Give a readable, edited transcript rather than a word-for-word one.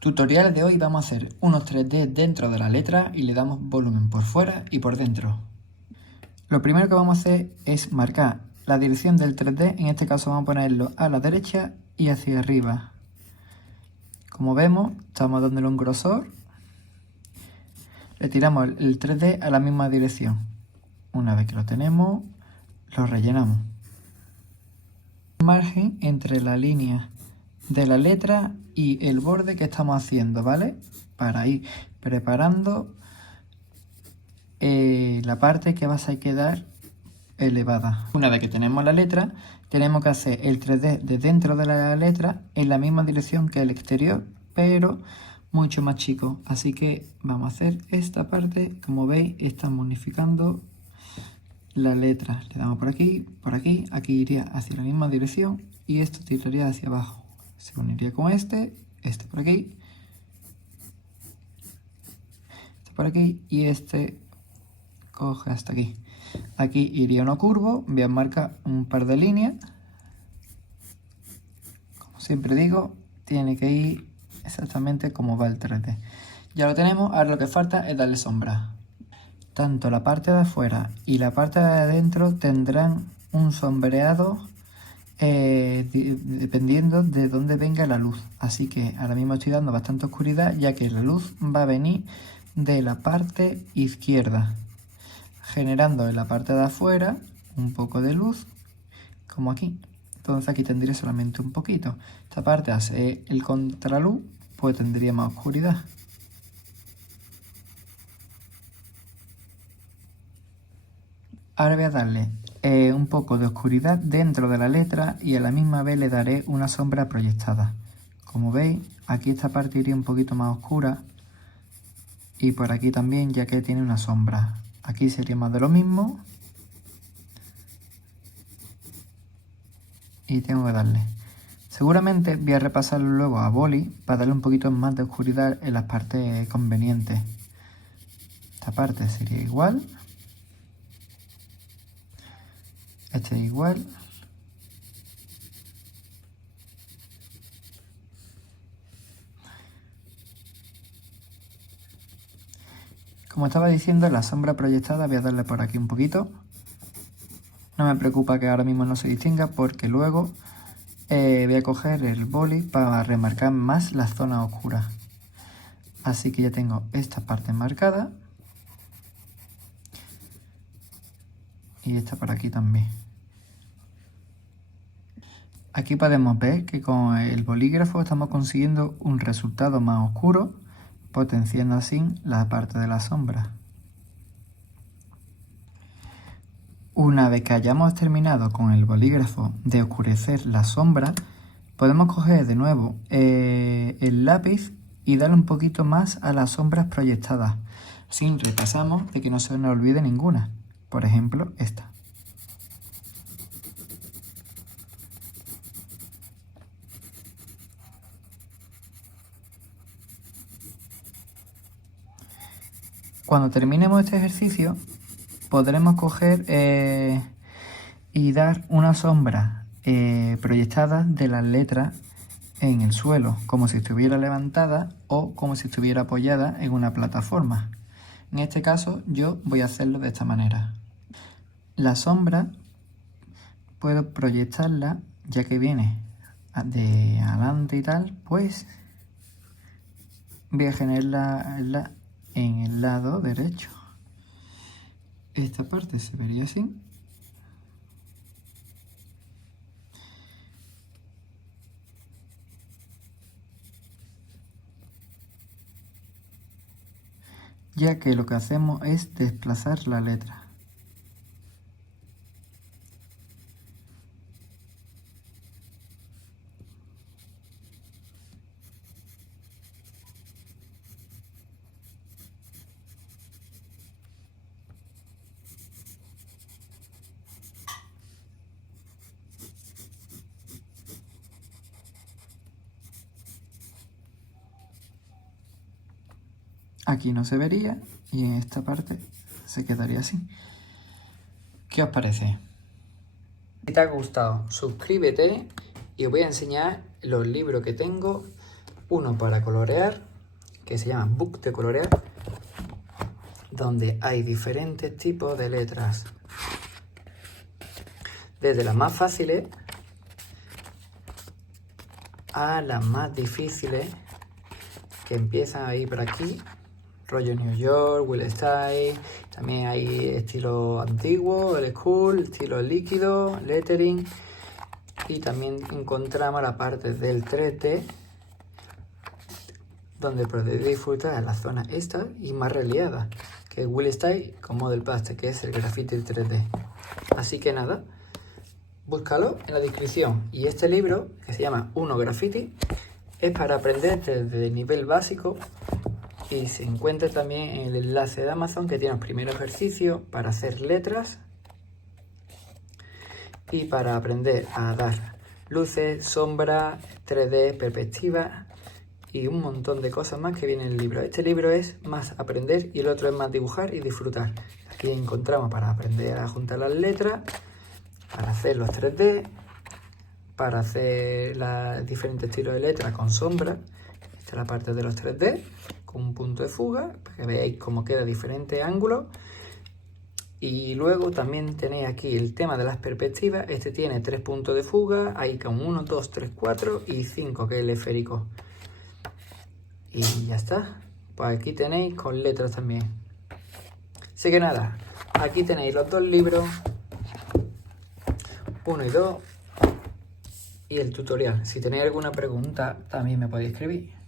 Tutorial de hoy vamos a hacer unos 3D dentro de la letra y le damos volumen por fuera y por dentro. Lo primero que vamos a hacer es marcar la dirección del 3D, en este caso vamos a ponerlo a la derecha y hacia arriba. Como vemos, estamos dándole un grosor, le tiramos el 3D a la misma dirección. Una vez que lo tenemos, lo rellenamos. Margen entre la línea de la letra y el borde que estamos haciendo, ¿vale? Para ir preparando la parte que va a quedar elevada. Una vez que tenemos la letra, tenemos que hacer el 3D de dentro de la letra en la misma dirección que el exterior, pero mucho más chico. Así que vamos a hacer esta parte. Como veis, estamos unificando la letra. Le damos por aquí, aquí iría hacia la misma dirección y esto tiraría hacia abajo. Se uniría con este por aquí, este por aquí y este coge hasta aquí. Aquí iría uno curvo, voy a marcar un par de líneas. Como siempre digo, tiene que ir exactamente como va el 3D. Ya lo tenemos, ahora lo que falta es darle sombra. Tanto la parte de afuera y la parte de adentro tendrán un sombreado dependiendo de dónde venga la luz. Así que ahora mismo estoy dando bastante oscuridad, ya que la luz va a venir de la parte izquierda, generando en la parte de afuera un poco de luz, como aquí. Entonces aquí tendría solamente un poquito. Esta parte hace el contraluz, pues tendría más oscuridad. Ahora voy a darle un poco de oscuridad dentro de la letra y a la misma vez le daré una sombra proyectada. Como veis, aquí esta parte iría un poquito más oscura y por aquí también, ya que tiene una sombra. Aquí sería más de lo mismo y tengo que darle. Seguramente voy a repasarlo luego a boli para darle un poquito más de oscuridad en las partes convenientes. Esta parte sería igual. Este es igual. Como estaba diciendo, la sombra proyectada voy a darle por aquí un poquito. No me preocupa que ahora mismo no se distinga porque luego voy a coger el boli para remarcar más las zonas oscuras. Así que ya tengo esta parte marcada. Y esta por aquí también. Aquí podemos ver que con el bolígrafo estamos consiguiendo un resultado más oscuro, potenciando así la parte de la sombra. Una vez que hayamos terminado con el bolígrafo de oscurecer la sombra, podemos coger de nuevo el lápiz y darle un poquito más a las sombras proyectadas. Así repasamos de que no se nos olvide ninguna. Por ejemplo, esta. Cuando terminemos este ejercicio, podremos coger y dar una sombra proyectada de las letras en el suelo, como si estuviera levantada o como si estuviera apoyada en una plataforma. En este caso yo voy a hacerlo de esta manera. La sombra puedo proyectarla, ya que viene de adelante y tal, pues voy a generarla en el lado derecho. Esta parte se vería así. Ya que lo que hacemos es desplazar la letra. Aquí no se vería y en esta parte se quedaría así. ¿Qué os parece? Si te ha gustado, suscríbete y os voy a enseñar los libros que tengo uno para colorear, que se llama Book de colorear, donde hay diferentes tipos de letras, desde las más fáciles a las más difíciles, que empiezan ahí por aquí, rollo New York, Will Style. También hay estilo antiguo, el school, estilo líquido, lettering, y también encontramos la parte del 3D, donde podéis disfrutar de las zonas estas y más reliadas, que es Will Style con Model Paste, que es el graffiti 3D. Así que nada, búscalo en la descripción. Y este libro, que se llama Uno Graffiti, es para aprender desde nivel básico, y se encuentra también en el enlace de Amazon, que tiene los primeros ejercicios para hacer letras y para aprender a dar luces, sombras, 3D, perspectiva y un montón de cosas más que viene en el libro. Este libro es más aprender y el otro es más dibujar y disfrutar. Aquí encontramos para aprender a juntar las letras, para hacer los 3D, para hacer los diferentes estilos de letras con sombra. Esta es la parte de los 3D, con un punto de fuga, para que veáis cómo queda diferentes ángulos. Y luego también tenéis aquí el tema de las perspectivas. Este tiene 3 puntos de fuga, hay con 1, 2, 3, 4 y 5, que es el esférico. Y ya está. Pues aquí tenéis con letras también. Así que nada, aquí tenéis los dos libros, 1 y 2, y el tutorial. Si tenéis alguna pregunta también me podéis escribir.